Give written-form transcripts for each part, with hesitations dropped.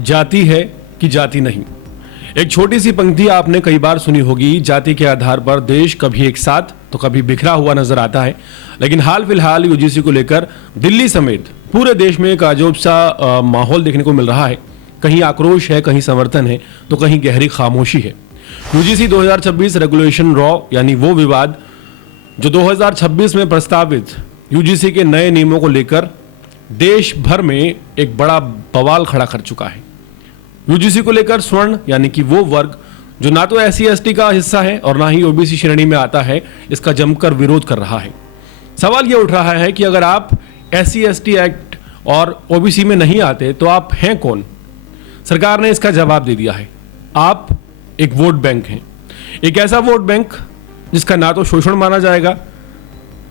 जाति है कि जाति नहीं। एक छोटी सी पंक्ति आपने कई बार सुनी होगी, जाति के आधार पर देश कभी एक साथ तो कभी बिखरा हुआ नजर आता है। लेकिन हाल फिलहाल यूजीसी को लेकर दिल्ली समेत पूरे देश में एक अजब सा माहौल देखने को मिल रहा है। कहीं आक्रोश है, कहीं समर्थन है, तो कहीं गहरी खामोशी है। यूजीसी 2026 रेगुलेशन रॉ यानी वो विवाद जो 2026 में प्रस्तावित यूजीसी के नए नियमों को लेकर देश भर में एक बड़ा बवाल खड़ा कर चुका है। यूजीसी को लेकर स्वर्ण यानी कि वो वर्ग जो ना तो एससी एसटी का हिस्सा है और ना ही ओबीसी श्रेणी में आता है, इसका जमकर विरोध कर रहा है। सवाल ये उठ रहा है कि अगर आप एससी एसटी एक्ट और ओबीसी में नहीं आते तो आप हैं कौन? सरकार ने इसका जवाब दे दिया है, आप एक वोट बैंक हैं। एक ऐसा वोट बैंक जिसका ना तो शोषण माना जाएगा,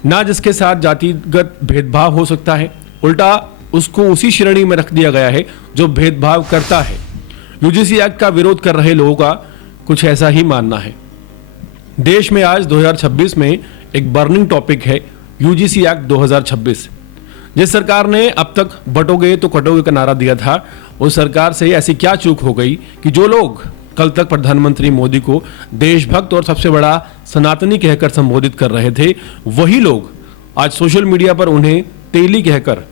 ना जिसके साथ जातिगत भेदभाव हो सकता है, उल्टा उसको उसी श्रेणी में रख दिया गया है जो भेदभाव करता है। यूजीसी एक्ट का विरोध कर रहे लोगों का कुछ ऐसा ही मानना है। देश में आज 2026 में एक बर्निंग टॉपिक है यूजीसी एक्ट 2026। जिस सरकार ने अब तक बटोगे तो कटोगे का नारा दिया था, उस सरकार से ऐसी क्या चूक हो गई कि जो लोग कल तक प्रधानमंत्री मोदी को देशभक्त और सबसे बड़ा सनातनी कहकर संबोधित कर रहे थे, वही लोग आज सोशल मीडिया पर उन्हें तेली कहकर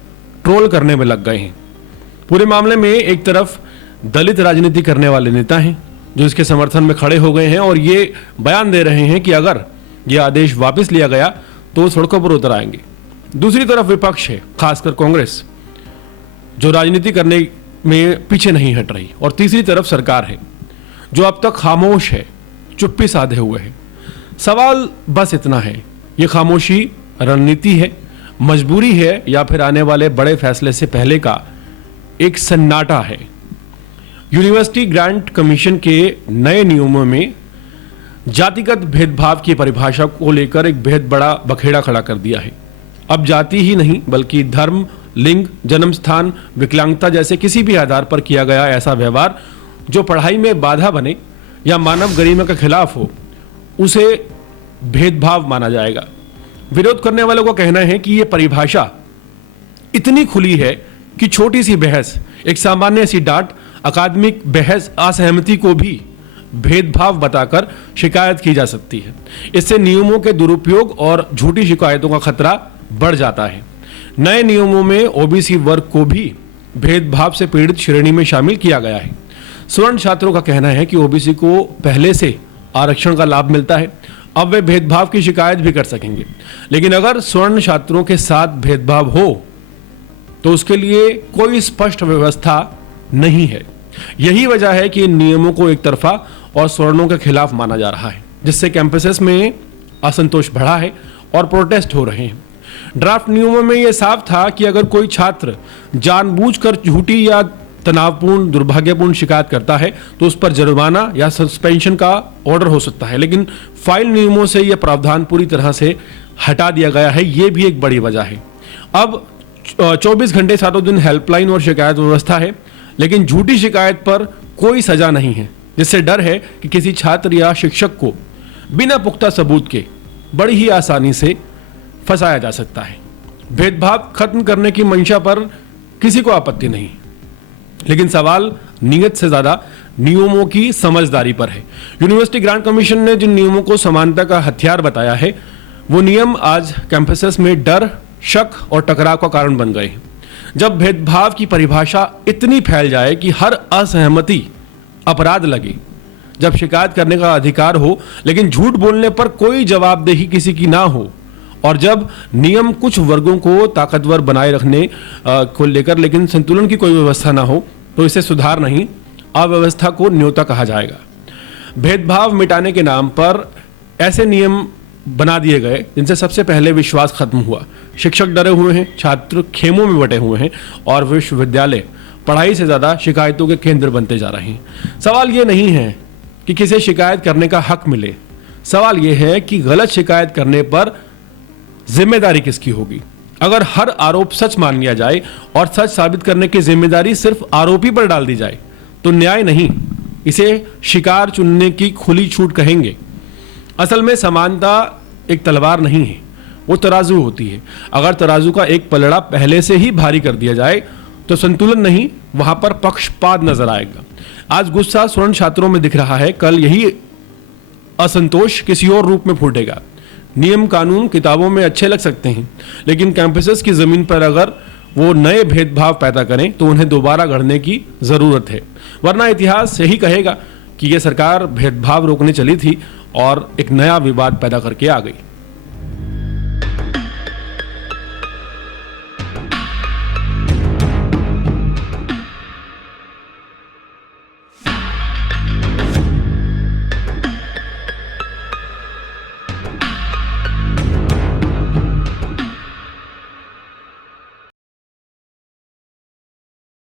ट्रोल करने में लग गए हैं। पूरे मामले में एक तरफ दलित राजनीति करने वाले नेता हैं जो इसके समर्थन में खड़े हो गए हैं और ये बयान दे रहे हैं कि अगर यह आदेश वापस लिया गया तो सड़कों पर उतर आएंगे। दूसरी तरफ विपक्ष है, खासकर कांग्रेस, जो राजनीति करने में पीछे नहीं हट रही, और तीसरी तरफ सरकार है जो अब तक खामोश है, चुप्पी साधे हुए है। सवाल बस इतना है, ये खामोशी रणनीति है, मजबूरी है, या फिर आने वाले बड़े फैसले से पहले का एक सन्नाटा है? यूनिवर्सिटी ग्रांट कमीशन के नए नियमों में जातिगत भेदभाव की परिभाषा को लेकर एक बेहद बड़ा बखेड़ा खड़ा कर दिया है। अब जाति ही नहीं बल्कि धर्म, लिंग, जन्म स्थान, विकलांगता जैसे किसी भी आधार पर किया गया ऐसा व्यवहार जो पढ़ाई में बाधा बने या मानव गरिमा के खिलाफ हो, उसे भेदभाव माना जाएगा। विरोध करने वालों का कहना है कि यह परिभाषा इतनी खुली है कि छोटी सी बहस, एक सामान्य सी डांट, अकादमिक बहस, असहमति को भी भेदभाव बताकर शिकायत की जा सकती है। इससे नियमों के दुरुपयोग और झूठी शिकायतों का खतरा बढ़ जाता है। नए नियमों में ओबीसी वर्ग को भी भेदभाव से पीड़ित श्रेणी में शामिल किया गया है। स्वर्ण छात्रों का कहना है कि ओबीसी को पहले से आरक्षण का लाभ मिलता है, अब वे भेदभाव की शिकायत भी कर सकेंगे। लेकिन अगर स्वर्ण छात्रों के साथ भेदभाव हो तो उसके लिए कोई स्पष्ट व्यवस्था नहीं है। यही वजह है कि इन नियमों को एक तरफा और सवर्णों के खिलाफ माना जा रहा है, जिससे कैंपसेस में असंतोष बढ़ा है और प्रोटेस्ट हो रहे हैं। ड्राफ्ट नियमों में यह साफ था कि अगर कोई छात्र जानबूझकर झूठी या तनावपूर्ण, दुर्भाग्यपूर्ण शिकायत करता है तो उस पर जुर्माना या सस्पेंशन का ऑर्डर हो सकता है। लेकिन फाइल नियमों से यह प्रावधान पूरी तरह से हटा दिया गया है। यह भी एक बड़ी वजह है। अब 24 घंटे 7 दिन हेल्पलाइन और शिकायत व्यवस्था है, लेकिन झूठी शिकायत पर कोई सजा नहीं है, जिससे डर है कि किसी छात्र या शिक्षक को बिना पुख्ता सबूत के बड़ी ही आसानी से फंसाया जा सकता है। भेदभाव खत्म करने की मंशा पर किसी को आपत्ति नहीं, लेकिन सवाल नीयत से ज्यादा नियमों की समझदारी पर है। यूनिवर्सिटी ग्रांट कमीशन ने जिन नियमों को समानता का हथियार बताया है, वो नियम आज कैंपसेस में डर, शक और टकराव का कारण बन गए हैं। जब भेदभाव की परिभाषा इतनी फैल जाए कि हर असहमति अपराध लगे, जब शिकायत करने का अधिकार हो लेकिन झूठ बोलने पर कोई जवाबदेही किसी की ना हो, और जब नियम कुछ वर्गों को ताकतवर बनाए रखने को लेकर लेकिन संतुलन की कोई व्यवस्था ना हो, तो इसे सुधार नहीं, अव्यवस्था को न्योता कहा जाएगा। भेदभाव मिटाने के नाम पर ऐसे नियम बना दिए गए जिनसे सबसे पहले विश्वास खत्म हुआ। शिक्षक डरे हुए हैं, छात्र खेमों में बटे हुए हैं और विश्वविद्यालय पढ़ाई से ज्यादा शिकायतों के केंद्र बनते जा रहे हैं। सवाल ये नहीं है कि किसे शिकायत करने का हक मिले, सवाल ये है कि गलत शिकायत करने पर जिम्मेदारी किसकी होगी। अगर हर आरोप सच मान लिया जाए और सच साबित करने की जिम्मेदारी सिर्फ आरोपी पर डाल दी जाए तो न्याय नहीं, इसे शिकार चुनने की खुली छूट कहेंगे। असल में समानता एक तलवार नहीं है, वो तराजू होती है। अगर तराजू का एक पलड़ा पहले से ही भारी कर दिया जाए तो संतुलन नहीं, वहां पर पक्षपात नजर आएगा। आज गुस्सा स्वर्ण छात्रों में दिख रहा है, कल यही असंतोष किसी और रूप में फूटेगा। नियम कानून किताबों में अच्छे लग सकते हैं, लेकिन कैंपसेस की जमीन पर अगर वो नए भेदभाव पैदा करें तो उन्हें दोबारा गढ़ने की जरूरत है, वरना इतिहास यही कहेगा कि ये सरकार भेदभाव रोकने चली थी और एक नया विवाद पैदा करके आ गई।